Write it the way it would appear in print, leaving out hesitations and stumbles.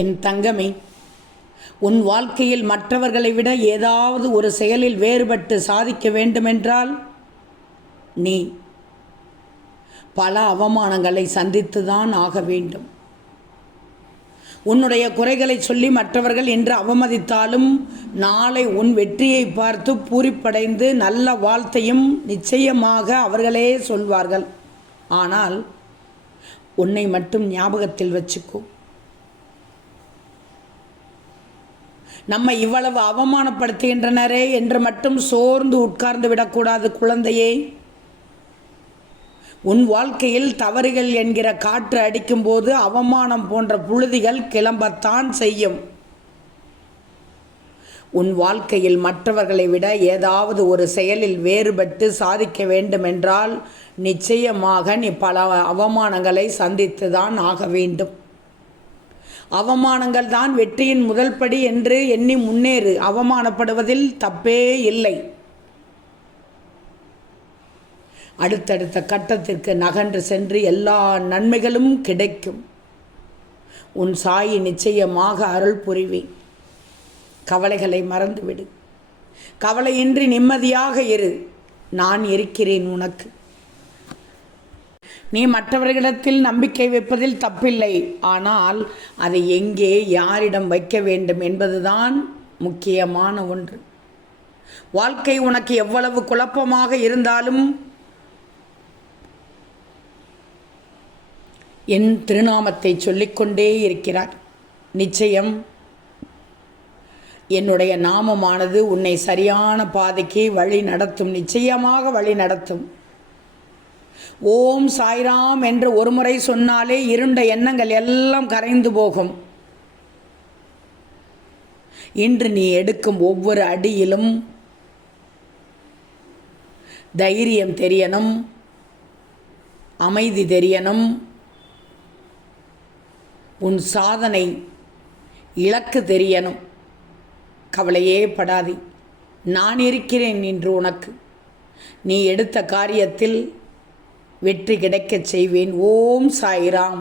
என் தங்கமே, உன் வாழ்க்கையில் மற்றவர்களை விட ஏதாவது ஒரு செயலில் வேறுபட்டு சாதிக்க வேண்டுமென்றால் நீ பல அவமானங்களை சந்தித்துதான் ஆக வேண்டும். உன்னுடைய குறைகளை சொல்லி மற்றவர்கள் இன்று அவமதித்தாலும் நாளை உன் வெற்றியை பார்த்து பூரிப்படைந்து நல்ல வாழ்த்தையும் நிச்சயமாக அவர்களே சொல்வார்கள். ஆனால் உன்னை மட்டும் ஞாபகத்தில் வச்சுக்கோ. நம்ம இவ்வளவு அவமானப்படுத்துகின்றனரே என்று மட்டும் சோர்ந்து உட்கார்ந்து விடக்கூடாது குழந்தையே. உன் வாழ்க்கையில் தவறுகள் என்கிற காற்று அடிக்கும்போது அவமானம் போன்ற புழுதிகள் கிளம்பத்தான் செய்யும். உன் வாழ்க்கையில் மற்றவர்களை விட ஏதாவது ஒரு செயலில் வேறுபட்டு சாதிக்க வேண்டுமென்றால் நிச்சயமாக நீ பல அவமானங்களை சந்தித்துதான் ஆக வேண்டும். அவமானங்கள் தான் வெற்றியின் முதல் படி என்று எண்ணி முன்னேறு. அவமானப்படுவதில் தப்பே இல்லை. அடுத்தடுத்த கட்டத்திற்கு நகன்று சென்று எல்லா நன்மைகளும் கிடைக்கும். உன் சாயி நிச்சயமாக அருள் புரிவேன். கவலைகளை மறந்துவிடு. கவலையின்றி நிம்மதியாக இரு. நான் இருக்கிறேன் உனக்கு. நீ மற்றவர்களிடத்தில் நம்பிக்கை வைப்பதில் தப்பில்லை. ஆனால் அதை எங்கே யாரிடம் வைக்க வேண்டும் என்பதுதான் முக்கியமான ஒன்று. வாழ்க்கை உனக்கு எவ்வளவு குழப்பமாக இருந்தாலும் என் திருநாமத்தை சொல்லிக்கொண்டே இருக்கிறார். நிச்சயம் என்னுடைய நாமமானது உன்னை சரியான பாதைக்கு வழி நடத்தும். நிச்சயமாக வழி நடத்தும். ஓம் சாய்ராம் என்று ஒரு முறை சொன்னாலே இருண்ட எண்ணங்கள் எல்லாம் கரைந்து போகும். இன்று நீ எடுக்கும் ஒவ்வொரு அடியிலும் தைரியம் தெரியணும், அமைதி தெரியணும். உன் சாதனை இலக்கு தெரியணும். கவலையே படாதே. நான் இருக்கிறேன் இன்று உனக்கு. நீ எடுத்த காரியத்தில் வெற்றி கிடைக்கச் செய்வேன். ஓம் சாய்ராம்.